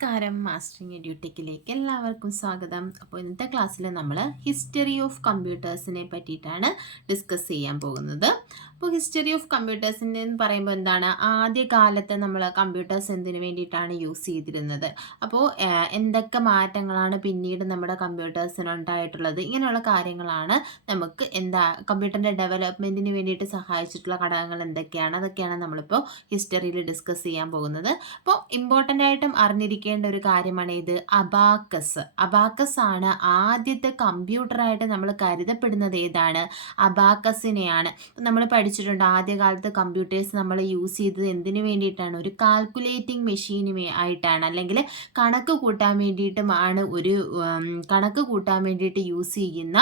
നമസ്കാരം, മാസ്റ്ററിങ് എഡ്യൂടെക്കിലേക്ക് എല്ലാവർക്കും സ്വാഗതം. അപ്പോൾ ഇന്നത്തെ ക്ലാസ്സിൽ നമ്മൾ ഹിസ്റ്ററി ഓഫ് കമ്പ്യൂട്ടേഴ്സിനെ പറ്റിയിട്ടാണ് ഡിസ്കസ് ചെയ്യാൻ പോകുന്നത്. അപ്പോൾ ഹിസ്റ്ററി ഓഫ് കമ്പ്യൂട്ടേഴ്സിൻ്റെ എന്ന് പറയുമ്പോൾ എന്താണ്, ആദ്യ കാലത്ത് നമ്മൾ കമ്പ്യൂട്ടേഴ്സ് എന്തിനു വേണ്ടിയിട്ടാണ് യൂസ് ചെയ്തിരുന്നത്, അപ്പോൾ എന്തൊക്കെ മാറ്റങ്ങളാണ് പിന്നീട് നമ്മുടെ കമ്പ്യൂട്ടേഴ്സിനുണ്ടായിട്ടുള്ളത്, ഇങ്ങനെയുള്ള കാര്യങ്ങളാണ് നമുക്ക് കമ്പ്യൂട്ടറിൻ്റെ ഡെവലപ്മെൻറ്റിന് വേണ്ടിയിട്ട് സഹായിച്ചിട്ടുള്ള ഘടകങ്ങൾ എന്തൊക്കെയാണ്, അതൊക്കെയാണ് നമ്മളിപ്പോൾ ഹിസ്റ്ററിയിൽ ഡിസ്കസ് ചെയ്യാൻ പോകുന്നത്. അപ്പോൾ ഇമ്പോർട്ടൻ്റ് ആയിട്ടും അറിഞ്ഞിരിക്കേണ്ട ഒരു കാര്യമാണ് ഇത് അബാക്കസ് ആണ് ആദ്യത്തെ കമ്പ്യൂട്ടറായിട്ട് നമ്മൾ കരുതപ്പെടുന്നത്. ഏതാണ്? അബാക്കസിനെയാണ്. നമ്മൾ പഠിച്ചിട്ടുണ്ട് ആദ്യകാലത്ത് കമ്പ്യൂട്ടേഴ്സ് നമ്മൾ യൂസ് ചെയ്തത് എന്തിനു വേണ്ടിയിട്ടാണ്? ഒരു കാൽക്കുലേറ്റിംഗ് മെഷീൻ ആയിട്ടാണ്, അല്ലെങ്കിൽ കണക്ക് കൂട്ടാൻ വേണ്ടിയിട്ടുമാണ്. കണക്ക് കൂട്ടാൻ വേണ്ടിയിട്ട് യൂസ് ചെയ്യുന്ന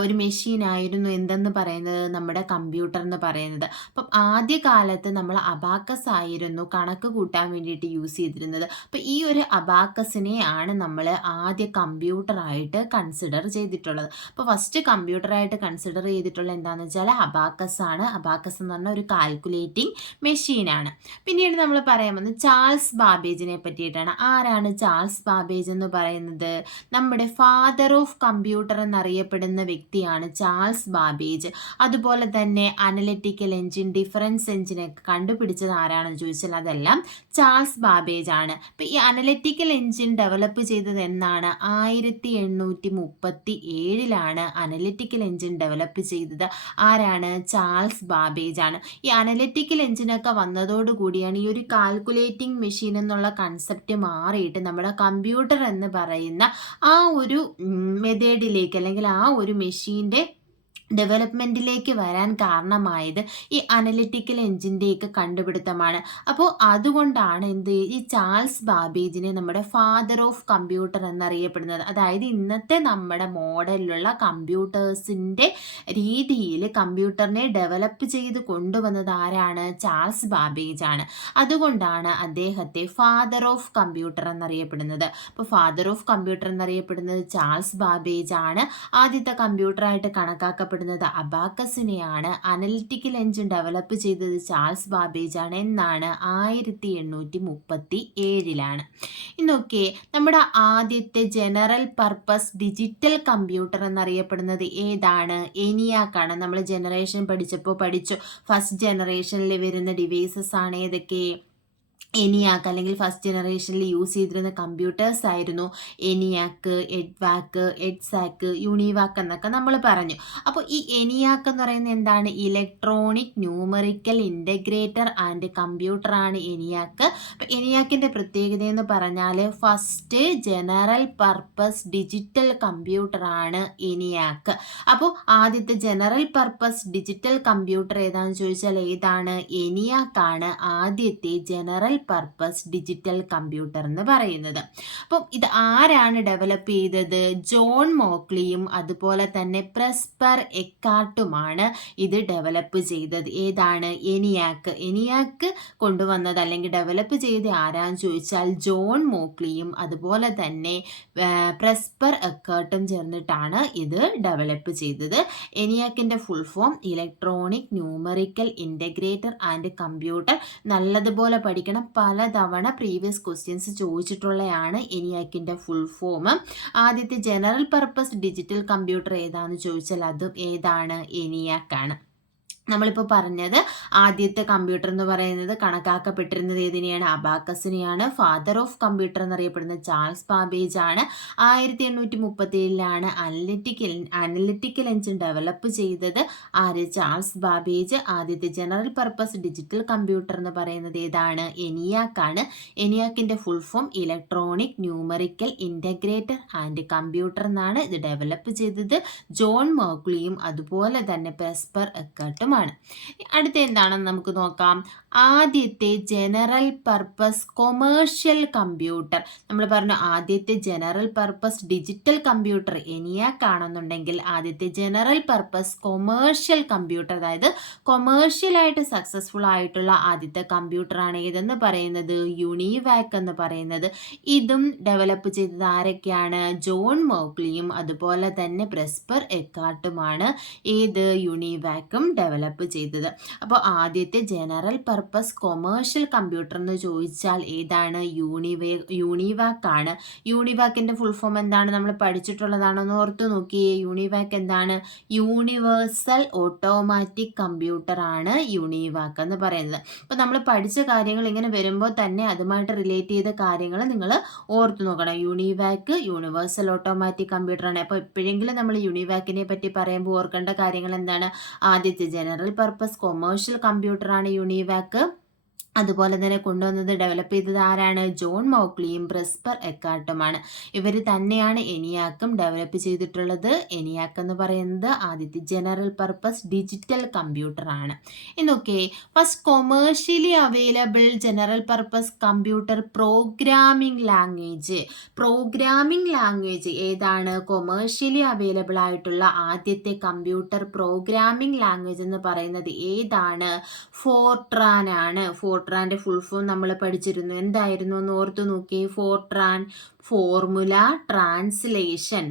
ഒരു മെഷീനായിരുന്നു എന്തെന്ന് പറയുന്നത്, നമ്മുടെ കമ്പ്യൂട്ടർ എന്ന് പറയുന്നത്. അപ്പം ആദ്യകാലത്ത് നമ്മൾ അബാക്കസ് ആയിരുന്നു കണക്ക് കൂട്ടാൻ വേണ്ടിയിട്ട് യൂസ് ചെയ്തിരുന്നത്. അപ്പം ഈ ഒരു അബാക്കസിനെയാണ് നമ്മൾ ആദ്യ കമ്പ്യൂട്ടറായിട്ട് കൺസിഡർ ചെയ്തിട്ടുള്ളത്. അപ്പോൾ ഫസ്റ്റ് കമ്പ്യൂട്ടറായിട്ട് കൺസിഡർ ചെയ്തിട്ടുള്ളത് എന്താണെന്ന് വെച്ചാൽ അബാക്കസ് ആണ്. അബാക്കസ് എന്ന് പറഞ്ഞാൽ ഒരു കാൽക്കുലേറ്റിംഗ് മെഷീനാണ്. പിന്നീട് നമ്മൾ പറയാൻ വന്നത് ചാൾസ് ബാബേജിനെ പറ്റിയിട്ടാണ്. ആരാണ് ചാൾസ് ബാബേജ് എന്ന് പറയുന്നത്? നമ്മുടെ ഫാദർ ഓഫ് കമ്പ്യൂട്ടർ അറിയപ്പെടുന്ന വ്യക്തിയാണ് ചാൾസ് ബാബേജ്. അതുപോലെ തന്നെ അനലിറ്റിക്കൽ എഞ്ചിൻ, ഡിഫറൻസ് എഞ്ചിനൊക്കെ കണ്ടുപിടിച്ചത് ആരാണെന്ന് ചോദിച്ചാൽ അതെല്ലാം ചാൾസ് ബാബേജ് ആണ്. അപ്പം ഈ അനലിറ്റിക്കൽ എഞ്ചിൻ ഡെവലപ്പ് ചെയ്തത് എന്നാണ്? 1837 അനലിറ്റിക്കൽ എഞ്ചിൻ ഡെവലപ്പ് ചെയ്തത്. ആരാണ്? ചാൾസ് ബാബേജ് ആണ്. ഈ അനലിറ്റിക്കൽ എഞ്ചിനൊക്കെ വന്നതോടുകൂടിയാണ് ഈ ഒരു കാൽക്കുലേറ്റിംഗ് മെഷീൻ എന്നുള്ള കൺസെപ്റ്റ് മാറിയിട്ട് നമ്മുടെ കമ്പ്യൂട്ടർ എന്ന് പറയുന്ന ആ ഒരു മെത്തേഡിലേക്ക്, അല്ലെങ്കിൽ ആ ഒരു മെഷീൻ്റെ ഡെവലപ്മെൻറ്റിലേക്ക് വരാൻ കാരണമായത് ഈ അനലിറ്റിക്കൽ എഞ്ചിൻ്റെയൊക്കെ കണ്ടുപിടുത്തമാണ്. അപ്പോൾ അതുകൊണ്ടാണ് ഈ ചാൾസ് ബാബേജിനെ നമ്മുടെ ഫാദർ ഓഫ് കമ്പ്യൂട്ടർ എന്നറിയപ്പെടുന്നത്. അതായത് ഇന്നത്തെ നമ്മുടെ മോഡലിലുള്ള കമ്പ്യൂട്ടേഴ്സിൻ്റെ രീതിയിൽ കമ്പ്യൂട്ടറിനെ ഡെവലപ്പ് ചെയ്ത് കൊണ്ടുവന്നത് ആരാണ്? ചാൾസ് ബാബേജ് ആണ്. അതുകൊണ്ടാണ് അദ്ദേഹത്തെ ഫാദർ ഓഫ് കമ്പ്യൂട്ടർ എന്നറിയപ്പെടുന്നത്. അപ്പോൾ ഫാദർ ഓഫ് കമ്പ്യൂട്ടർ എന്നറിയപ്പെടുന്നത് ചാൾസ് ബാബേജ് ആണ്. ആദ്യത്തെ കമ്പ്യൂട്ടറായിട്ട് കണക്കാക്കപ്പെടുന്നത് അബാക്കസിനെയാണ്. അനലിറ്റിക്കൽ എഞ്ചിൻ ഡെവലപ്പ് ചെയ്തത് ചാൾസ് ബാബേജ് ആണ്. എന്നാണ്? 1837. ഇന്നൊക്കെ നമ്മുടെ ആദ്യത്തെ ജനറൽ പർപ്പസ് ഡിജിറ്റൽ കമ്പ്യൂട്ടർ എന്നറിയപ്പെടുന്നത് ഏതാണ്? ENIAC ആണ്. നമ്മൾ ജനറേഷൻ പഠിച്ചു. ഫസ്റ്റ് ജനറേഷനിൽ വരുന്ന ഡിവൈസസ് ആണ് ഏതൊക്കെ? ENIAC, അല്ലെങ്കിൽ ഫസ്റ്റ് ജനറേഷനിൽ യൂസ് ചെയ്തിരുന്ന കമ്പ്യൂട്ടേഴ്സ് ആയിരുന്നു ENIAC, EDVAC, EDSAC, UNIVAC എന്നൊക്കെ നമ്മൾ പറഞ്ഞു. അപ്പോൾ ഈ ENIAC എന്ന് പറയുന്നത് എന്താണ്? Electronic numerical integrator and computer ആണ് ENIAC. അപ്പോൾ ENIACിൻ്റെ പ്രത്യേകത എന്ന് പറഞ്ഞാൽ first general purpose digital computer ആണ് ENIAC. അപ്പോൾ ആദ്യത്തെ ജനറൽ പർപ്പസ് ഡിജിറ്റൽ കമ്പ്യൂട്ടർ ഏതാണെന്ന് ചോദിച്ചാൽ ഏതാണ്? ENIAC ആണ് ആദ്യത്തെ ജനറൽ പർപ്പസ് ഡിജിറ്റൽ കമ്പ്യൂട്ടർ എന്ന് പറയുന്നത്. അപ്പം ഇത് ആരാണ് ഡെവലപ്പ് ചെയ്തത്? ജോൺ മോക്ലിയും അതുപോലെ തന്നെ പ്രെസ്പർ എക്കാർട്ടുമാണ് ഇത് ഡെവലപ്പ് ചെയ്തത്. ഏതാണ്? ENIAC കൊണ്ടുവന്നത് അല്ലെങ്കിൽ ഡെവലപ്പ് ചെയ്ത് ആരാന്ന് ചോദിച്ചാൽ ജോൺ മോക്ലിയും അതുപോലെ തന്നെ പ്രെസ്പർ എക്കാർട്ടും ചേർന്നിട്ടാണ് ഇത് ഡെവലപ്പ് ചെയ്തത്. ENIACിൻ്റെ full form electronic numerical integrator and computer. നല്ലതുപോലെ പഠിക്കണം, പലതവണ പ്രീവിയസ് ക്വസ്റ്റ്യൻസ് ചോദിച്ചിട്ടുള്ളതാണ് ENIACിൻ്റെ ഫുൾ ഫോം. ആദ്യത്തെ ജനറൽ പർപ്പസ് ഡിജിറ്റൽ കമ്പ്യൂട്ടർ ഏതാണെന്ന് ചോദിച്ചാൽ അതും ഏതാണ്? ENIAC ആണ്. നമ്മളിപ്പോൾ പറഞ്ഞത് ആദ്യത്തെ കമ്പ്യൂട്ടർ എന്ന് പറയുന്നത് കണക്കാക്കപ്പെട്ടിരുന്നത് ഏതിനെയാണ്? അബാക്കസിനെയാണ്. ഫാദർ ഓഫ് കമ്പ്യൂട്ടർ എന്നറിയപ്പെടുന്നത് ചാൾസ് ബാബേജ് ആണ്. 1837 അനലിറ്റിക്കൽ എഞ്ചിൻ ഡെവലപ്പ് ചെയ്തത് ആര്? Charles Babbage. ആദ്യത്തെ ജനറൽ പർപ്പസ് ഡിജിറ്റൽ കമ്പ്യൂട്ടർ എന്ന് പറയുന്നത് ഏതാണ്? ENIAC ആണ്. ENIACിൻ്റെ full form electronic numerical integrator and computer എന്നാണ്. ഇത് ഡെവലപ്പ് ചെയ്തത് ജോൺ മോക്ലിയും അതുപോലെ തന്നെ പ്രെസ്പർ എക്കാർട്ടും. അടുത്ത എന്താണെന്ന് നമുക്ക് നോക്കാം. ആദ്യത്തെ ജനറൽ പർപ്പസ് കൊമേഴ്ഷ്യൽ കമ്പ്യൂട്ടർ. നമ്മൾ പറഞ്ഞു ആദ്യത്തെ general purpose digital computer ENIAC ആണെന്നുണ്ടെങ്കിൽ ആദ്യത്തെ ജനറൽ പർപ്പസ് കൊമേഴ്ഷ്യൽ കമ്പ്യൂട്ടർ, അതായത് കൊമേഴ്ഷ്യലായിട്ട് സക്സസ്ഫുൾ ആയിട്ടുള്ള ആദ്യത്തെ കമ്പ്യൂട്ടറാണ് ഏതെന്ന് പറയുന്നത്? UNIVAC എന്ന് പറയുന്നത്. ഇതും ഡെവലപ്പ് ചെയ്തത് ആരൊക്കെയാണ്? ജോൺ മോക്ലിയും അതുപോലെ തന്നെ പ്രെസ്പർ എക്കാർട്ടുമാണ് ഏത്? UNIVACും ഡെവലപ്പ് ചെയ്തത്. അപ്പോൾ ആദ്യത്തെ ജനറൽ പർപ്പസ് കൊമേഴ്ഷ്യൽ കമ്പ്യൂട്ടർ എന്ന് ചോദിച്ചാൽ ഏതാണ്? യൂണിവാക് ആണ്. യൂണിവാക്കിൻ്റെ ഫുൾ ഫോം എന്താണ്? നമ്മൾ പഠിച്ചിട്ടുള്ളതാണെന്ന് ഓർത്ത് നോക്കിയേ. യൂണിവാക് എന്താണ്? യൂണിവേഴ്സൽ ഓട്ടോമാറ്റിക് കമ്പ്യൂട്ടർ ആണ് യൂണിവാക് എന്ന് പറയുന്നത്. അപ്പോൾ നമ്മൾ പഠിച്ച കാര്യങ്ങൾ ഇങ്ങനെ വരുമ്പോൾ തന്നെ അതുമായിട്ട് റിലേറ്റ് ചെയ്ത കാര്യങ്ങൾ നിങ്ങൾ ഓർത്ത് നോക്കണം. യൂണിവാക് യൂണിവേഴ്സൽ ഓട്ടോമാറ്റിക് കമ്പ്യൂട്ടർ ആണ്. അപ്പോൾ എപ്പോഴെങ്കിലും നമ്മൾ യൂണിവാക്കിനെ പറ്റി പറയുമ്പോൾ ഓർക്കേണ്ട കാര്യങ്ങൾ എന്താണ്? ആദ്യത്തെ ജനറൽ പർപ്പസ് കൊമേഴ്ഷ്യൽ കമ്പ്യൂട്ടർ ആണ് യൂണിവാക്. അതുപോലെ തന്നെ കൊണ്ടുവന്നത് ഡെവലപ്പ് ചെയ്തത് ആരാണ്? ജോൺ മൗക്ലിയും ബ്രെസ്പർ എക്കാർട്ടുമാണ്. ഇവർ തന്നെയാണ് ENIAC ഡെവലപ്പ് ചെയ്തിട്ടുള്ളത്. ENIAC എന്ന് പറയുന്നത് ആദ്യത്തെ ജനറൽ പർപ്പസ് ഡിജിറ്റൽ കമ്പ്യൂട്ടർ ആണ്. ഇന്നൊക്കെ first commercially available general purpose computer programming language ഏതാണ്? കൊമേഴ്ഷ്യലി അവൈലബിൾ ആയിട്ടുള്ള ആദ്യത്തെ കമ്പ്യൂട്ടർ പ്രോഗ്രാമിംഗ് ലാംഗ്വേജ് എന്ന് പറയുന്നത് ഏതാണ്? ഫോർട്രാൻ ആണ്. ഫോർട്രാൻ്റെ ഫുൾ ഫോം നമ്മൾ പഠിച്ചിരുന്നു. എന്തായിരുന്നു എന്ന് ഓർത്തു നോക്കി. Fortran formula translation.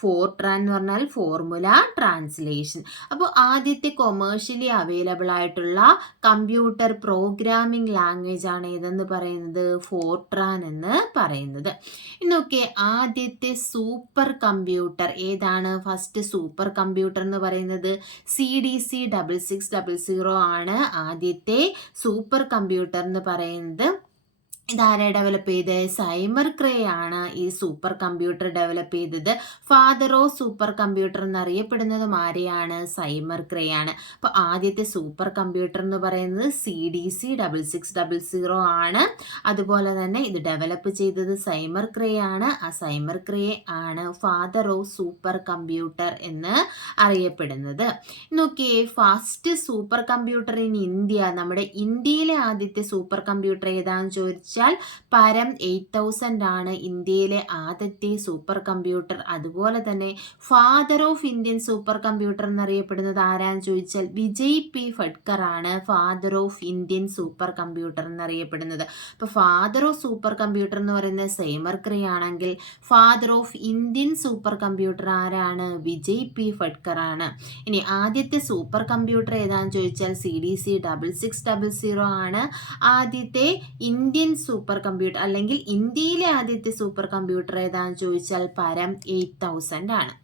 ഫോർട്രാൻ എന്ന് പറഞ്ഞാൽ ഫോർമുല ട്രാൻസ്ലേഷൻ. അപ്പോൾ ആദ്യത്തെ കൊമേഴ്ഷ്യലി അവൈലബിൾ ആയിട്ടുള്ള കമ്പ്യൂട്ടർ പ്രോഗ്രാമിംഗ് ലാംഗ്വേജ് ആണ് ഏതെന്ന് പറയുന്നത്? ഫോർട്രാൻ എന്ന് പറയുന്നത്. ഇന്നൊക്കെ ആദ്യത്തെ സൂപ്പർ കമ്പ്യൂട്ടർ ഏതാണ്? ഫസ്റ്റ് സൂപ്പർ കമ്പ്യൂട്ടർ എന്ന് പറയുന്നത് CDC 6600 ആണ് ആദ്യത്തെ സൂപ്പർ കമ്പ്യൂട്ടർ എന്ന് പറയുന്നത്. ഇതാരെ ഡെവലപ്പ് ചെയ്ത്? സൈമർ ക്രേ ആണ് ഈ സൂപ്പർ കമ്പ്യൂട്ടർ ഡെവലപ്പ് ചെയ്തത്. ഫാദർ ഓഫ് സൂപ്പർ കമ്പ്യൂട്ടർ എന്നറിയപ്പെടുന്നതും ആരെയാണ്? സൈമർ ക്രേ ആണ്. അപ്പോൾ ആദ്യത്തെ സൂപ്പർ കമ്പ്യൂട്ടർ എന്ന് പറയുന്നത് CDC 6600 ആണ്. അതുപോലെ തന്നെ ഇത് ഡെവലപ്പ് ചെയ്തത് സൈമർ ക്രേ ആണ്. ആ സൈമർ ക്രേ ആണ് ഫാദർ ഓഫ് സൂപ്പർ കമ്പ്യൂട്ടർ എന്ന് അറിയപ്പെടുന്നത്. നോക്കിയേ, first super computer in India, നമ്മുടെ ഇന്ത്യയിലെ ആദ്യത്തെ സൂപ്പർ കമ്പ്യൂട്ടർ ഏതാണെന്ന് ചോദിച്ചാൽ പരം 8000 ആണ് ഇന്ത്യയിലെ ആദ്യത്തെ സൂപ്പർ കമ്പ്യൂട്ടർ. അതുപോലെ തന്നെ father of Indian super computer എന്നറിയപ്പെടുന്നത് ആരാന്ന് ചോദിച്ചാൽ വിജയ് P ഫഡ്കർ ആണ് father of Indian super computer എന്നറിയപ്പെടുന്നത്. അപ്പോൾ ഫാദർ ഓഫ് സൂപ്പർ കമ്പ്യൂട്ടർ എന്ന് പറയുന്നത് സൈമർ ക്രേ ആണെങ്കിൽ father of Indian super computer ആരാണ്? വിജയ് P ഫഡ്കർ ആണ്. ഇനി ആദ്യത്തെ സൂപ്പർ കമ്പ്യൂട്ടർ ഏതാണെന്ന് ചോദിച്ചാൽ CDC 6600 ആണ് ആദ്യത്തെ ഇന്ത്യൻ സൂപ്പർ കമ്പ്യൂട്ടർ, അല്ലെങ്കിൽ ഇന്ത്യയിലെ ആദ്യത്തെ സൂപ്പർ കമ്പ്യൂട്ടർ ഏതാണെന്ന് ചോദിച്ചാൽ പരം 8000 ആണ്.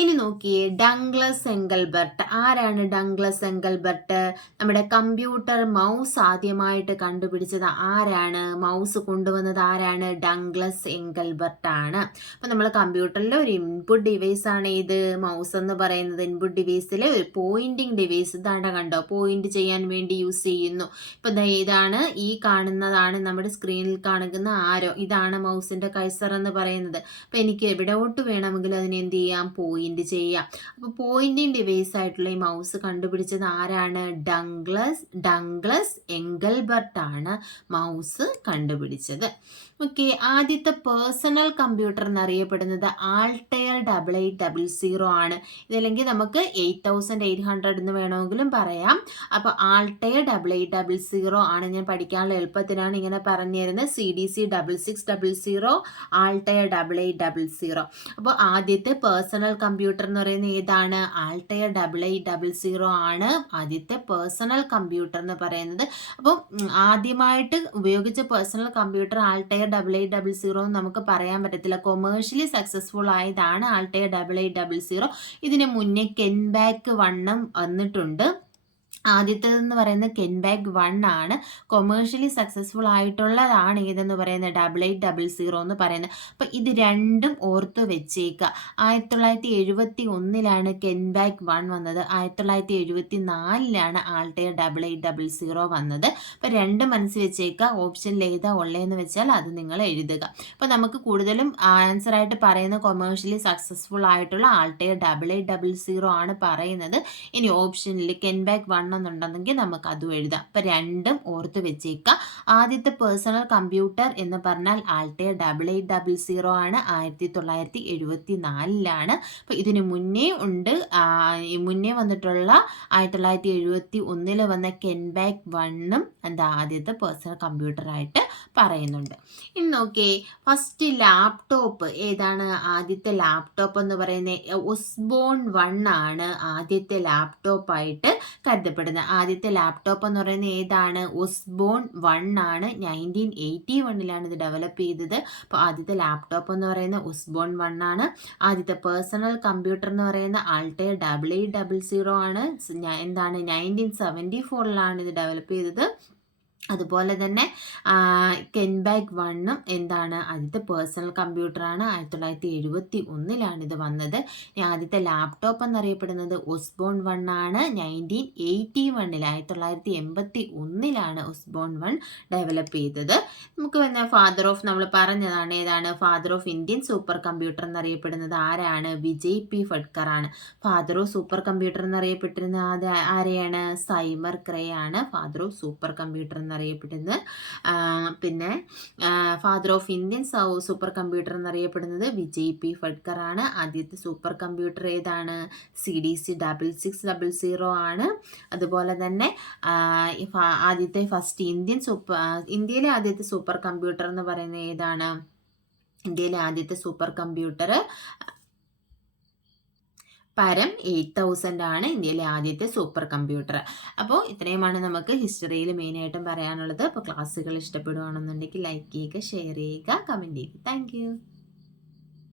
ഇനി നോക്കിയേ, ഡഗ്ലസ് എംഗൽബർട്ട്. ആരാണ് ഡഗ്ലസ് എംഗൽബർട്ട്? നമ്മുടെ കമ്പ്യൂട്ടർ മൗസ് ആദ്യമായിട്ട് കണ്ടുപിടിച്ചത് ആരാണ്? മൗസ് കൊണ്ടുവന്നത് ആരാണ്? ഡഗ്ലസ് എംഗൽബർട്ട് ആണ്. അപ്പോൾ നമ്മൾ കമ്പ്യൂട്ടറിലെ ഒരു ഇൻപുട്ട് ഡിവൈസ് ആണ് ഇത് മൗസ് എന്ന് പറയുന്നത്. ഇൻപുട്ട് ഡിവൈസിലെ ഒരു പോയിന്റിംഗ് ഡിവൈസ്. ഇതാണ്ട കണ്ടോ, പോയിന്റ് ചെയ്യാൻ വേണ്ടി യൂസ് ചെയ്യുന്നു. ഇപ്പം ഇതാണ്, ഈ കാണുന്നതാണ് നമ്മുടെ സ്ക്രീനിൽ കാണിക്കുന്ന ആരോ. ഇതാണ് മൗസിൻ്റെ കഴ്സർ എന്ന് പറയുന്നത്. അപ്പോൾ എനിക്ക് എവിടോട്ട് വേണമെങ്കിലും അതിനെ എന്ത് ചെയ്യാം? പോയിന്റ് ചെയ്യാം. അപ്പോൾ പോയിന്റിംഗ് ഡിവൈസ് ആയിട്ടുള്ള ഈ മൗസ് കണ്ടുപിടിച്ചത് ആരാണ്? ഡഗ്ലസ് എംഗൽബർട്ട് ആണ് മൗസ് കണ്ടുപിടിച്ചത്. ഓക്കെ, ആദ്യത്തെ പേഴ്സണൽ കമ്പ്യൂട്ടർ എന്നറിയപ്പെടുന്നത് ആൾട്ടയർ 8800 ആണ്. ഇതല്ലെങ്കിൽ നമുക്ക് 8800 എന്ന് വേണമെങ്കിലും പറയാം. അപ്പോൾ ആൾട്ടയർ 8800 ആണ്. ഞാൻ പഠിക്കാനുള്ള എളുപ്പത്തിനാണ് ഇങ്ങനെ പറഞ്ഞു തരുന്നത്. CDC 6600 Altair 8800. അപ്പോൾ ആദ്യത്തെ പേഴ്സണൽ കമ്പ്യൂട്ടർ എന്ന് പറയുന്നത് ഏതാണ്? ആൾട്ടയർ 8800 ആണ് ആദ്യത്തെ പേഴ്സണൽ കമ്പ്യൂട്ടർ എന്ന് പറയുന്നത്. അപ്പം ആദ്യമായിട്ട് ഉപയോഗിച്ച പേഴ്സണൽ കമ്പ്യൂട്ടർ ആൾട്ടയർ 8800 നമുക്ക് പറയാൻ പറ്റത്തില്ല. കൊമേഴ്ഷ്യലി സക്സസ്ഫുൾ ആയതാണ് ആൾട്ടയർ 8800. ഇതിന് മുന്നേ കെൻബാക്ക് 1 വന്നിട്ടുണ്ട്. ആദ്യത്തേതെന്ന് പറയുന്നത് കെൻബാക്ക് 1 ആണ്. കൊമേഴ്ഷ്യലി സക്സസ്ഫുൾ ആയിട്ടുള്ളതാണ് ഏതെന്ന് പറയുന്നത് 8800 എന്ന് പറയുന്നത്. അപ്പോൾ ഇത് രണ്ടും ഓർത്ത് വെച്ചേക്കുക. 1971 കെൻബാക്ക് 1 വന്നത്. 1974 ആൾട്ടയർ 8800 വന്നത്. അപ്പോൾ രണ്ട് മനസ്സിൽ വെച്ചേക്കുക. ഓപ്ഷനിൽ ഏതാ ഉള്ളതെന്ന് വെച്ചാൽ അത് നിങ്ങൾ എഴുതുക. അപ്പോൾ നമുക്ക് കൂടുതലും ആൻസർ ആയിട്ട് പറയുന്ന കൊമേഴ്ഷ്യലി സക്സസ്ഫുൾ ആയിട്ടുള്ള ആൾട്ടയർ 8800 ആണ് പറയുന്നത്. ഇനി ഓപ്ഷനിൽ കെൻബാക്ക് 1 എന്നുണ്ടെങ്കിൽ നമുക്ക് അതും എഴുതാം. അപ്പം രണ്ടും ഓർത്ത് വെച്ചേക്കുക. ആദ്യത്തെ പേഴ്സണൽ കമ്പ്യൂട്ടർ എന്ന് പറഞ്ഞാൽ ആൾട്ടയർ 8800 ആണ്. 1974 അപ്പോൾ ഇതിന് മുന്നേ ഉണ്ട്. മുന്നേ വന്നിട്ടുള്ള 1971 വന്ന കെൻബാക്ക് 1 എന്താ ആദ്യത്തെ പേഴ്സണൽ കമ്പ്യൂട്ടറായിട്ട് പറയുന്നുണ്ട്. ഇനി നോക്കിയേ, ഫസ്റ്റ് ലാപ്ടോപ്പ് ഏതാണ്? ആദ്യത്തെ ലാപ്ടോപ്പ് എന്ന് പറയുന്നത് ഒസ്ബോൺ 1 ആണ് ആദ്യത്തെ ലാപ്ടോപ്പായിട്ട് കരുതപ്പെടുന്നത്. ആദ്യത്തെ ലാപ്ടോപ്പ് എന്ന് പറയുന്നത് ഏതാണ്? ഒസ്ബോൺ 1 ആണ്. 1981 ഇത് ഡെവലപ്പ് ചെയ്തത്. അപ്പോൾ ആദ്യത്തെ ലാപ്ടോപ്പ് എന്ന് പറയുന്നത് ഒസ്ബോൺ 1 ആണ്. ആദ്യത്തെ പേഴ്സണൽ കമ്പ്യൂട്ടർ എന്ന് പറയുന്ന ആൾട്ടയർ 8800 ആണ്. എന്താണ് 1974 ഇത് ഡെവലപ്പ് ചെയ്തത്. അതുപോലെ തന്നെ കെൻബാഗ് 1 എന്താണ്? ആദ്യത്തെ പേഴ്സണൽ കമ്പ്യൂട്ടറാണ്. 1971 ഇത് വന്നത്. ആദ്യത്തെ ലാപ്ടോപ്പ് എന്നറിയപ്പെടുന്നത് ഒസ്ബോൺ 1 ആണ്. 1981 ഒസ്ബോൺ 1 ഡെവലപ്പ് ചെയ്തത്. നമുക്ക് വന്ന ഫാദർ ഓഫ് നമ്മൾ പറഞ്ഞതാണ് ഏതാണ്? Father of Indian super computer എന്നറിയപ്പെടുന്നത് ആരാണ്? വിജയ് പി ഫഡ്കർ ആണ്. ഫാദർ ഓഫ് സൂപ്പർ കമ്പ്യൂട്ടർ എന്നറിയപ്പെടുന്നത് ആരെയാണ്? സൈമർ ക്രേ ആണ് ഫാദർ ഓഫ് സൂപ്പർ കമ്പ്യൂട്ടർ എന്നറിയപ്പെടുന്നത്. പിന്നെ father of Indian super computer എന്നറിയപ്പെടുന്നത് വിജയ് പി ഫഡ്കർ ആണ്. ആദ്യത്തെ സൂപ്പർ കമ്പ്യൂട്ടർ ഏതാണ്? CDC 6600 ആണ്. അതുപോലെ തന്നെ ഇന്ത്യയിലെ ആദ്യത്തെ സൂപ്പർ കമ്പ്യൂട്ടർ എന്ന് പറയുന്നത് ഏതാണ്? ഇന്ത്യയിലെ ആദ്യത്തെ സൂപ്പർ കമ്പ്യൂട്ടർ പരം 8000 ആണ് ഇന്ത്യയിലെ ആദ്യത്തെ സൂപ്പർ കമ്പ്യൂട്ടർ. അപ്പോൾ ഇത്രയുമാണ് നമുക്ക് ഹിസ്റ്ററിയിൽ മെയിനായിട്ടും പറയാനുള്ളത്. അപ്പോൾ ക്ലാസ്സുകൾ ഇഷ്ടപ്പെടുകയാണെന്നുണ്ടെങ്കിൽ ലൈക്ക് ചെയ്യുക, ഷെയർ ചെയ്യുക, കമൻറ്റ് ചെയ്യുക. താങ്ക്